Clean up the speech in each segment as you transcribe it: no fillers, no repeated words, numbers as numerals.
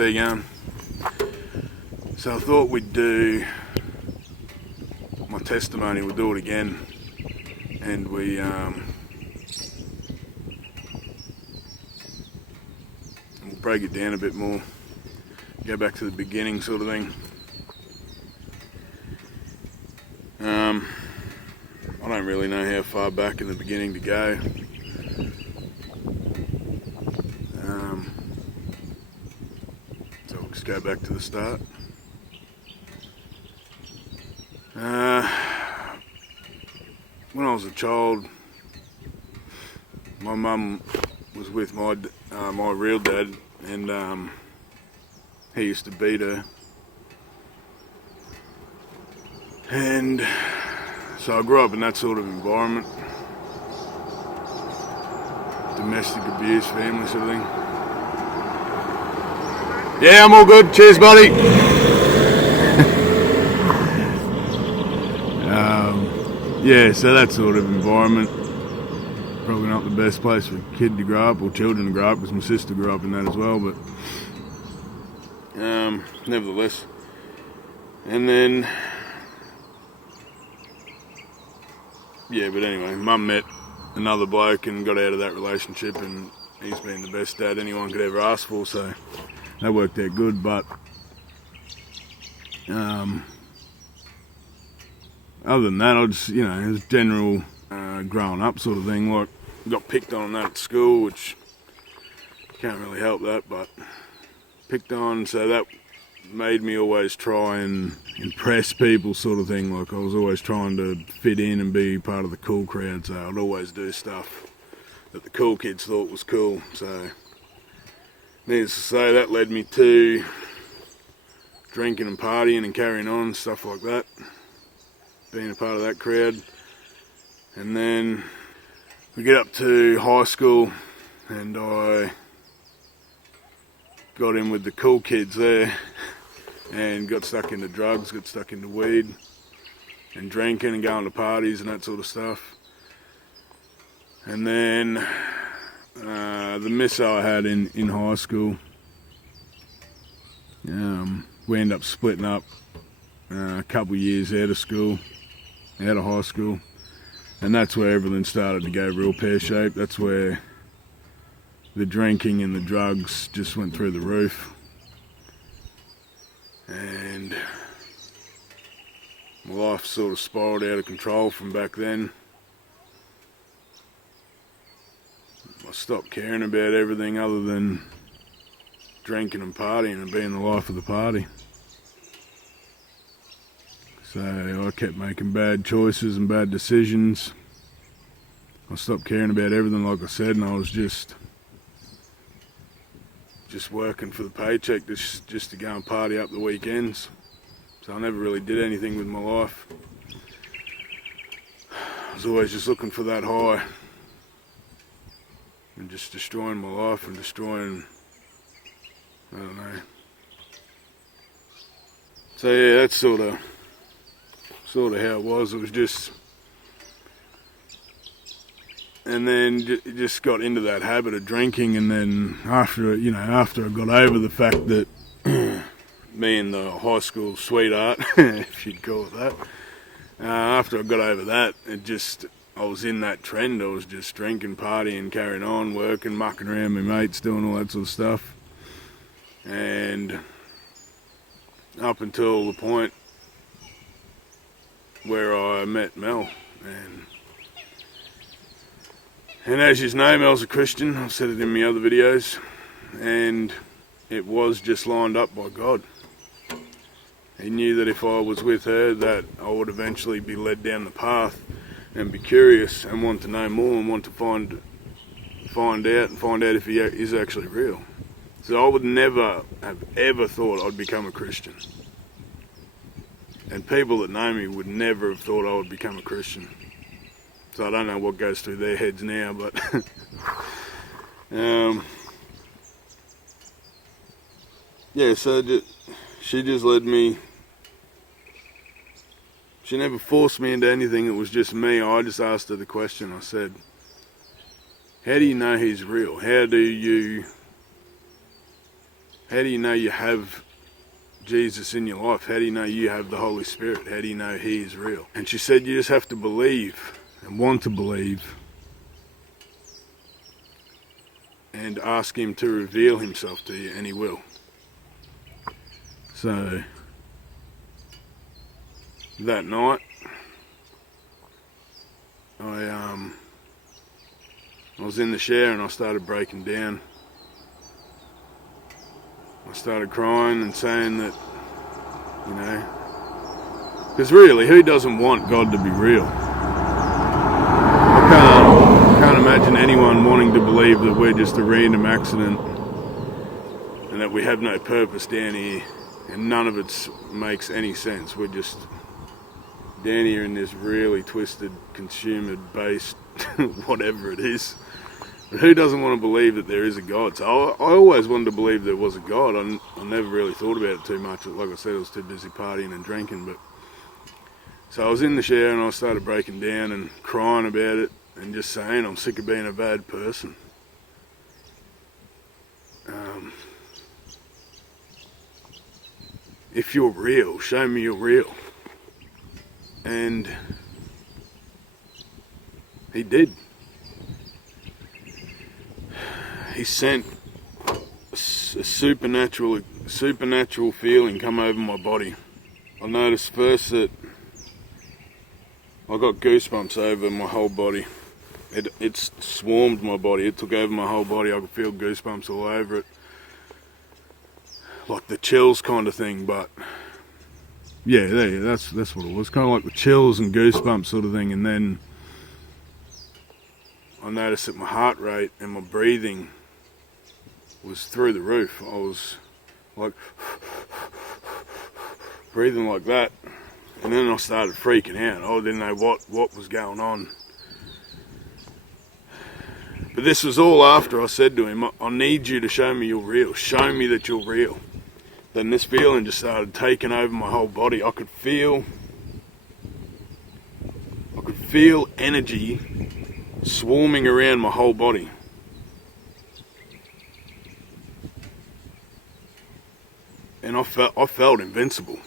how you going? So I thought we'd do my testimony, we'll do it again, and we'll break it down a bit more, go back to the beginning sort of thing. I don't really know how far back in the beginning to go. So we'll just go back to the start. When I was a child, my mum was with my real dad, and he used to beat her. And so I grew up in that sort of environment, domestic abuse, family sort of thing. Yeah, I'm all good. Cheers, buddy. Yeah, so that sort of environment, probably not the best place for a kid to grow up, or children to grow up, because my sister grew up in that as well, but nevertheless. And then, yeah, but anyway, Mum met another bloke and got out of that relationship, and he's been the best dad anyone could ever ask for, so that worked out good. But other than that, I just, it was general growing up sort of thing. Like, got picked on that at school, which can't really help that, but picked on, so that made me always try and impress people sort of thing. Like, I was always trying to fit in and be part of the cool crowd, so I'd always do stuff that the cool kids thought was cool. So needless to say, that led me to drinking and partying and carrying on, stuff like that, being a part of that crowd. And then we get up to high school, and I got in with the cool kids there and got stuck into drugs, got stuck into weed and drinking and going to parties and that sort of stuff. And then the miss I had in high school, we ended up splitting up a couple of years out of high school, and that's where everything started to go real pear-shaped. That's where the drinking and the drugs just went through the roof, and my life sort of spiraled out of control from back then. I stopped caring about everything other than drinking and partying and being the life of the party. So I kept making bad choices and bad decisions. I stopped caring about everything, like I said, and I was just working for the paycheck, just to go and party up the weekends. So I never really did anything with my life. I was always just looking for that high and just destroying my life and destroying, I don't know. So yeah, that's sort of how it was. It was just, and then just got into that habit of drinking, and then after I got over the fact that me and the high school sweetheart, if you'd call it that, after I got over that, I was in that trend. I was just drinking, partying, carrying on, working, mucking around with my mates, doing all that sort of stuff. And up until the point where I met Mel, and as you know, Mel's a Christian. I've said it in my other videos, and it was just lined up by God. He knew that if I was with her, that I would eventually be led down the path and be curious and want to know more and want to find out if he is actually real. So I would never have ever thought I'd become a Christian. And people that know me would never have thought I would become a Christian. So I don't know what goes through their heads now, but yeah, so she just led me. She never forced me into anything. It was just me. I just asked her the question. I said, how do you know he's real? How do you How do you know you have Jesus in your life? How do you know you have the Holy Spirit? How do you know He is real? And she said you just have to believe and want to believe and ask Him to reveal Himself to you, and He will. So that night I was in the shower and I started breaking down. I started crying and saying that, you know, because really, who doesn't want God to be real? I can't imagine anyone wanting to believe that we're just a random accident and that we have no purpose down here and none of it makes any sense. We're just down here in this really twisted, consumer-based whatever it is. But who doesn't want to believe that there is a God? So I always wanted to believe there was a God. I never really thought about it too much. Like I said, I was too busy partying and drinking. But so I was in the shower and I started breaking down and crying about it and just saying I'm sick of being a bad person. If you're real, show me you're real. And He did. He sent a supernatural feeling come over my body. I noticed first that I got goosebumps over my whole body. It swarmed my body. It took over my whole body. I could feel goosebumps all over it, like the chills kind of thing. But yeah, that's what it was. Kind of like the chills and goosebumps sort of thing. And then I noticed that my heart rate and my breathing was through the roof. I was like breathing like that, and then I started freaking out. I didn't know what was going on. But this was all after I said to Him, I need you to show me you're real. Show me that you're real. Then this feeling just started taking over my whole body. I could feel energy swarming around my whole body. And I felt invincible.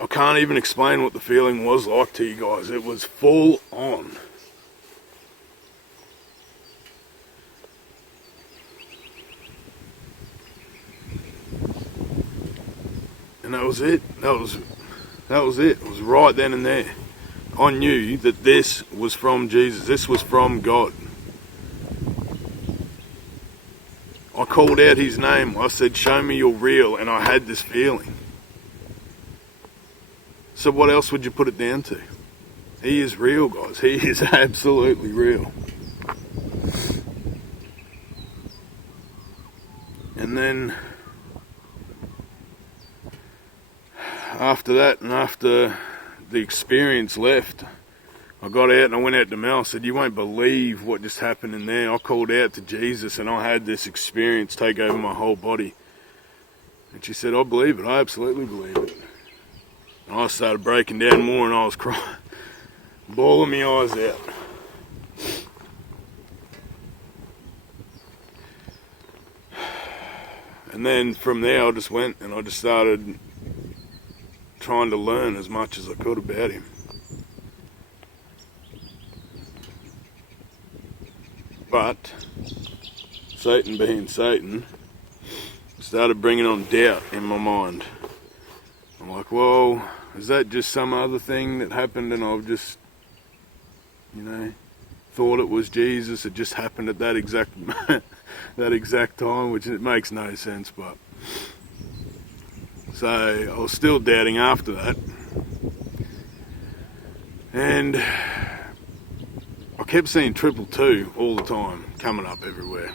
I can't even explain what the feeling was like to you guys. It was full on. And that was it. That was it. It was right then and there. I knew that this was from Jesus. This was from God. I called out His name. I said, show me you're real. And I had this feeling. So what else would you put it down to? He is real, guys. He is absolutely real. And then after that, and after the experience left, I got out and I went out to Mel. I said, you won't believe what just happened in there. I called out to Jesus and I had this experience take over my whole body. And she said, I believe it. I absolutely believe it. And I started breaking down more and I was crying, bawling my eyes out. And then from there I just went and I just started trying to learn as much as I could about Him. But Satan being Satan started bringing on doubt in my mind. I'm like, well, is that just some other thing that happened and I've just, thought it was Jesus? It just happened at that exact time, which it makes no sense. But so I was still doubting after that, and I kept seeing 222 all the time coming up everywhere.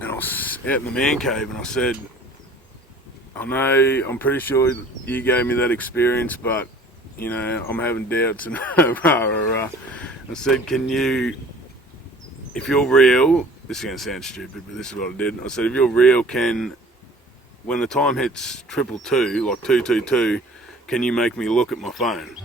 And I was out in the man cave and I said, I know, I'm pretty sure you gave me that experience, but, I'm having doubts and I said, can you, if you're real, this is going to sound stupid, but this is what I did. I said, if you're real, when the time hits 222, like 222, can you make me look at my phone?